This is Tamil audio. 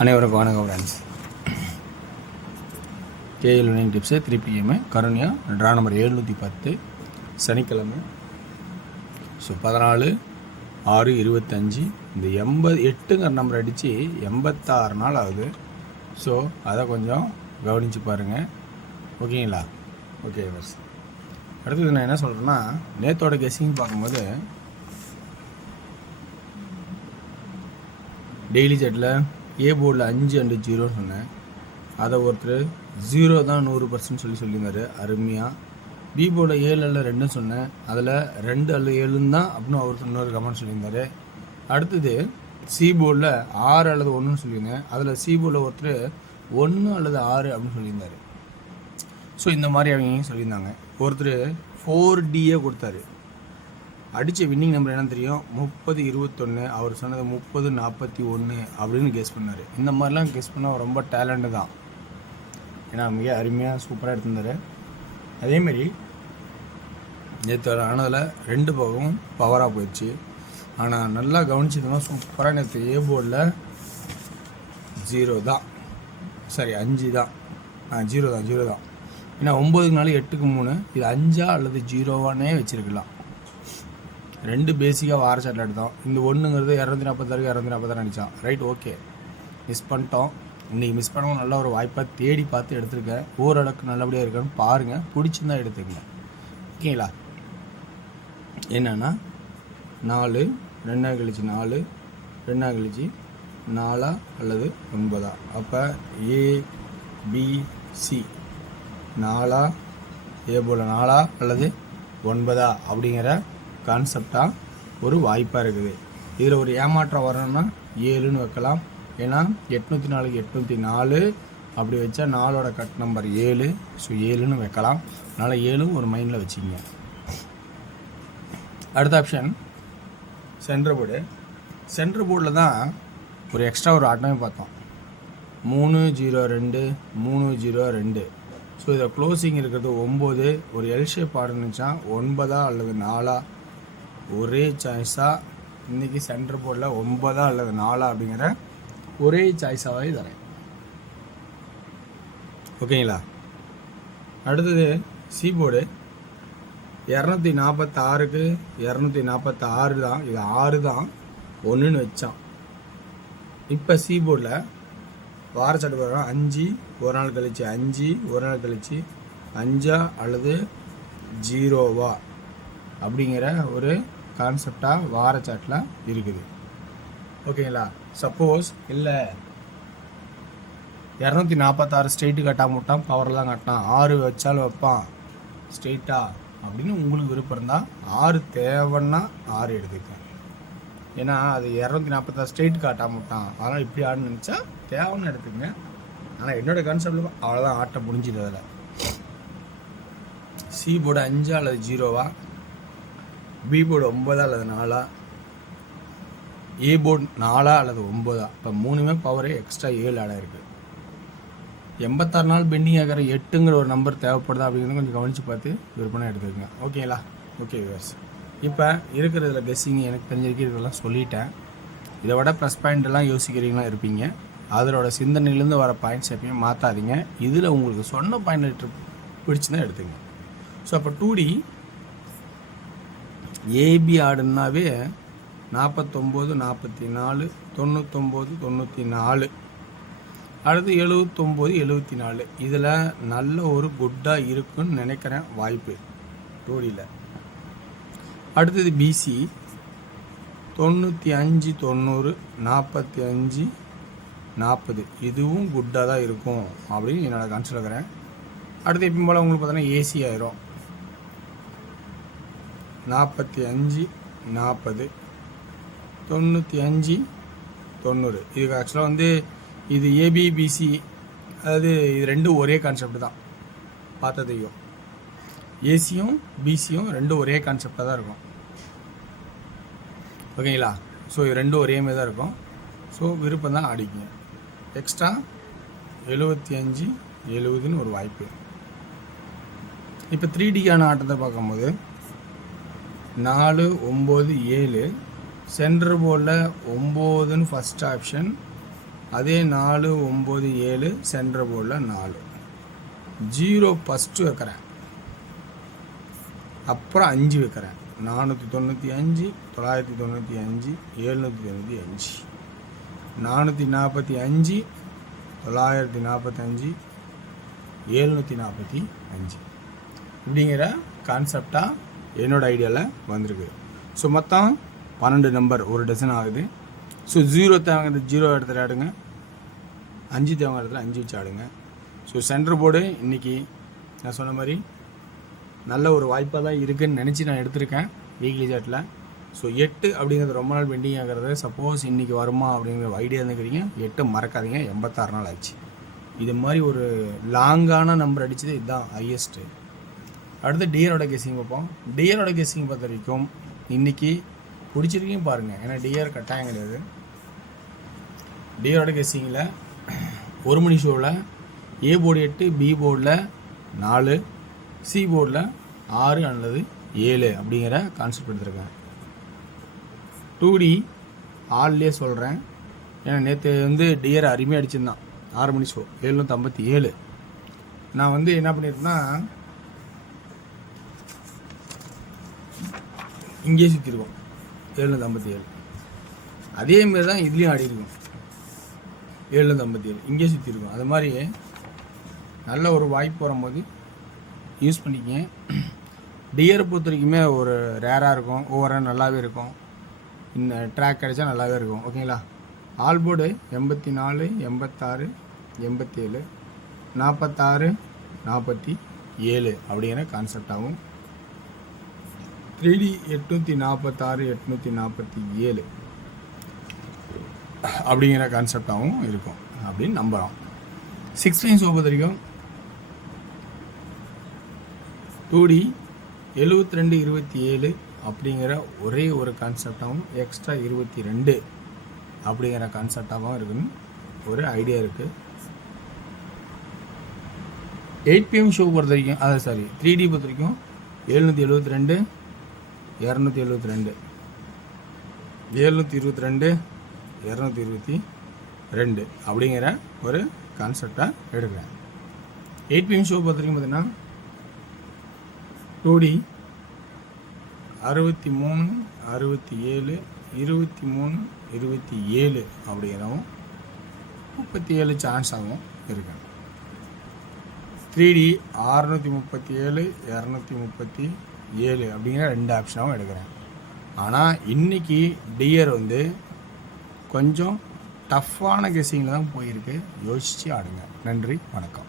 அனைவருக்கும் வணக்கம் friends. KL winning tips 3 PM Karunya draw number 710 சனிக்கிழமை. ஸோ 14/6/25 இந்த 88ங்கிற நம்பர் அடித்து 86 நாள் ஆகுது. ஸோ அதை கொஞ்சம் கவனித்து பாருங்கள், ஓகேங்களா? Okay bus. அடுத்தது நான் என்ன சொல்கிறேன்னா, நேற்றோட கெஸ்ஸிங் பார்க்கும்போது டெய்லி செட்டில் ஏ போர்டில் 5 and 0 சொன்னேன். அதை ஒருத்தர் 0 தான் 100% சொல்லியிருந்தார், அருமையாக. பி போர்டில் 7 அல்ல 2 சொன்னேன், அதில் 2 அல்ல 7 தான் அப்படின்னு அவர் இன்னொரு கமெண்ட் சொல்லியிருந்தார். அடுத்தது சி போர்டில் 6 அல்லது 1 சொல்லியிருந்தேன், அதில் சி போர்டில் ஒருத்தர் 1 அல்லது 6 அப்படின்னு சொல்லியிருந்தார். ஸோ இந்த மாதிரி அவங்க சொல்லியிருந்தாங்க. ஒருத்தர் 4D கொடுத்தாரு. அடித்த வின்னிங் நம்பர் என்ன தெரியும், 30-21. அவர் சொன்னது 30-41 அப்படின்னு கெஸ் பண்ணார். இந்த மாதிரிலாம் கெஸ் பண்ணால் ரொம்ப டேலண்ட்டு தான், ஏன்னா மிக அருமையாக சூப்பராக எடுத்திருந்தார். அதேமாரி நேற்று ஆனதில் 2 பக்கமும் பவராக போயிடுச்சு. ஆனால் நல்லா கவனிச்சதுன்னா சூப்பராக நேற்று ஏ போர்டில் 0 தான், சாரி 5 தான், 0 தான். ஏன்னா 9க்கு 4 8க்கு 3, இது 5 அல்லது 0வானே வச்சுருக்கலாம். 2 பேசிக்காக வார சாட்டில் எடுத்தோம். இந்த 1ங்கிறது 246 அடித்தான். ரைட், ஓகே, மிஸ் பண்ணிட்டோம். இன்றைக்கி மிஸ் பண்ணவும் நல்ல ஒரு வாய்ப்பாக தேடி பார்த்து எடுத்துருக்கேன். ஓரளவுக்கு நல்லபடியாக இருக்கான்னு பாருங்கள், பிடிச்சிருந்தா எடுத்துக்கங்க, ஓகேங்களா? என்னென்னா 4 2 கழிச்சு 4 2 கழிச்சு 4 அல்லது 9. அப்போ ஏபிசி 4 ஏ போல் 4 அல்லது 9 அப்படிங்கிற கான்செப்டாக ஒரு வாய்ப்பாக இருக்குது. இதில் ஒரு ஏமாற்றம் வரணும்னா 7ன்னு வைக்கலாம். ஏன்னா 804க்கு 804 அப்படி வச்சா 4ஓட கட் நம்பர் 7. ஸோ 7ன்னு வைக்கலாம். அதனால் 7 ஒரு மைண்டில் வச்சுக்கிங்க. அடுத்த ஆப்ஷன் சென்டர் போர்டு. சென்டர் போர்டில் தான் ஒரு எக்ஸ்ட்ரா ஒரு ஆட்டமே பார்த்தோம், 302 302. ஸோ இதில் க்ளோசிங் இருக்கிறது 9. ஒரு எல் ஷேப் ஆடுனுச்சா 9 அல்லது 4. ஒரே சாய்ஸாக இன்றைக்கி சென்டர் போர்டில் 9 அல்லது 4 அப்படிங்கிற ஒரே சாய்ஸாகவே தரேன், ஓகேங்களா? அடுத்தது சி போர்டு 246க்கு 246 தான், இது 6 தான் 1ன்னு வச்சான். இப்போ சி போர்டில் வாரச்சாட்டு போடுறோம் 5 ஒரு நாள் கழிச்சு 5 ஒரு நாள் கழிச்சு 5 அல்லது 0வா அப்படிங்கிற ஒரு கான்செப்டாக வாரச்சாட்டில் இருக்குது, ஓகேங்களா? சப்போஸ் இல்லை 246 ஸ்ட்ரெயிட்டு கட்டாம விட்டான், பவரில் தான் கட்டினான், 6 வச்சாலும் வைப்பான் ஸ்ட்ரெயிட்டாக அப்படின்னு உங்களுக்கு விருப்பம் இருந்தால் 6 தேவைன்னா 6 எடுத்துக்கேன். ஏன்னா அது 246 ஸ்ட்ரெயிட் காட்டாம விட்டான், அதனால் இப்படி ஆடுன்னு நினச்சா தேவைன்னு எடுத்துக்கங்க. ஆனால் என்னோடய கான்செப்டில் அவ்வளோதான், ஆட்டை முடிஞ்சிது. அதில் சி போர்டு 5 அல்லது 0வா, பி போர்டு 9 அல்லது 4, ஏ போர்டு 4 அல்லது 9. இப்போ 3மே பவரே எக்ஸ்ட்ரா 7 ஆடாக இருக்குது. 86 நாள் பெண்டிங் ஆகிற 8ங்கிற ஒரு நம்பர் தேவைப்படுதா அப்படிங்கிறது கொஞ்சம் கவனித்து பார்த்து விற்பனை எடுத்துக்கோங்க, ஓகேங்களா? ஓகே வியூவர்ஸ், இப்போ இருக்கிறதுல கெஸ்ஸிங் எனக்கு தெரிஞ்சிருக்கிறதெல்லாம் சொல்லிட்டேன். இதை விட ப்ளஸ் பாயிண்ட்டெல்லாம் யோசிக்கிறீங்களா இருப்பீங்க. அதோட சிந்தனையிலேருந்து வர பாயிண்ட்ஸ் எப்பயும் மாற்றாதீங்க. இதில் உங்களுக்கு சொன்ன பாயிண்ட் பிடிச்சுதான் எடுத்துங்க. ஸோ அப்போ 2D ஏபி ஆடுனாவே 49 44 99 94, அடுத்து 79 74. இதில் நல்ல ஒரு குட்டாக இருக்குன்னு நினைக்கிறேன், வாய்ப்பு 2Dயில். அடுத்தது பிசி 95 90 45 40. இதுவும் குட்டாக தான் இருக்கும் அப்படின்னு என்னோடய கான்செப்ட் இருக்கிறேன். அடுத்து எப்பயும் போல் உங்களுக்கு பார்த்தோன்னா ஏசி ஆயிரும் 45 40 95 90. இதுக்கு ஆக்சுவலாக வந்து இது ஏபிபிசி, அதாவது இது ரெண்டும் ஒரே கான்செப்ட் தான் பார்த்ததையும். ஏசியும் பிசியும் ரெண்டும் ஒரே கான்செப்டாக தான் இருக்கும், ஓகேங்களா? ஸோ இது ரெண்டும் ஒரே மாதிரி தான் இருக்கும். ஸோ விருப்பம் தான் ஆடிக்குங்க. எக்ஸ்ட்ரா 75 70ன்னு ஒரு வாய்ப்பு. இப்போ 3Dக்கான ஆட்டத்தை பார்க்கும்போது 4 9 7 சென்டர் போர்டில் 9ன்னு ஃபஸ்ட் ஆப்ஷன், அதே 4 9 7 சென்டர் போர்டில் 4 0 ஃபஸ்ட்டு வைக்கிறேன், அப்புறம் 5 வைக்கிறேன். 495 995 795 445 945 745 இப்படிங்கிற கான்செப்டாக என்னோட ஐடியாவில் வந்திருக்கு. ஸோ மொத்தம் 12 நம்பர் ஒரு டசன் ஆகுது. ஸோ 0 தேவைங்கிறது 0 இடத்துல ஆடுங்க, 5 தேவைங்கிற இடத்துல 5 வச்சு ஆடுங்க. ஸோ சென்டர் போர்டு இன்றைக்கி நான் சொன்ன மாதிரி நல்ல ஒரு வாய்ப்பாக தான் இருக்குதுன்னு நினச்சி நான் எடுத்திருக்கேன் வீக்லி சார்ட்டில். ஸோ 8 அப்படிங்கிறது ரொம்ப நாள் பெண்டிங் ஆகிறது. சப்போஸ் இன்றைக்கி வருமா அப்படிங்கிற ஐடியா இருந்துக்கிறீங்க, 8 மறக்காதீங்க, 86 நாள் ஆச்சு. இது மாதிரி ஒரு லாங்கான நம்பர் அடித்தது இதுதான் ஹையஸ்ட்டு. அடுத்து டியரோட கெஸ்ஸிங் பார்ப்போம். டியரோட கெஸ்ஸிங் பொறுத்த வரைக்கும் இன்றைக்கி பிடிச்சிருக்கையும் பாருங்கள், ஏன்னா டிஆர் கட்டாயம் கிடையாது. டிஆரோட கெஸ்ஸிங்கில் ஒரு மணி ஷோவில் ஏ போர்டு 8, பி போர்டில் 4, சி போர்டில் 6 அல்லது 7 அப்படிங்கிற கான்செப்ட் எடுத்திருக்கேன். 2D ஆல்லே சொல்கிறேன், ஏன்னா நேற்று டிஆர் அருமையாக அடிச்சிருந்தான். 6 மணி ஷோ 757. நான் என்ன பண்ணியிருக்கேன்னா இங்கேயே சுற்றிருக்கோம் 757. அதேமாரி தான் இதுலேயும் ஆடி இருக்கும் 757, இங்கேயே சுற்றிருக்கோம். அது மாதிரி நல்ல ஒரு வாய்ப்பு வரும்போது யூஸ் பண்ணிக்கங்க. டியரை பொறுத்த வரைக்குமே ஒரு ரேராக இருக்கும், ஓவராக நல்லாவே இருக்கும். இந்த ட்ராக் கிடைச்சா நல்லாவே இருக்கும். ஓகேங்களா? ஆல் போர்டு 84 86 87 46 47 அப்படிங்கிற கான்செப்ட் ஆகும். 3D 846 847 அப்படிங்கிற கான்செப்டாகவும் இருக்கும் அப்படின்னு நம்புகிறோம். 16 ஷோ பொறுத்த வரைக்கும் 2D 72 27 அப்படிங்கிற ஒரே ஒரு கான்செப்டாகவும் எக்ஸ்ட்ரா 22 அப்படிங்கிற கான்செப்டாகவும் இருக்குன்னு ஒரு ஐடியா இருக்குது. 8 PM ஷோ பொறுத்த வரைக்கும் 3D பொறுத்த வரைக்கும் 772 272 722 222 அப்படிங்கிற ஒரு கான்செப்டாக எடுக்கிறேன். 8 PM ஷோ பொறுத்த வரைக்கும் பார்த்தீங்கன்னா 2D 63 67 23 27 அப்படிங்கிறவும் 37 சான்ஸ் ஆகும் இருக்கு. 3D 637 237 அப்படிங்கிற 2 ஆப்ஷனாகவும் எடுக்கிறேன். ஆனால் இன்றைக்கி டியர் கொஞ்சம் டஃப்பான கெஸ்ஸிங்கில் தான் போயிருக்கு. யோசித்து ஆடுங்க. நன்றி, வணக்கம்.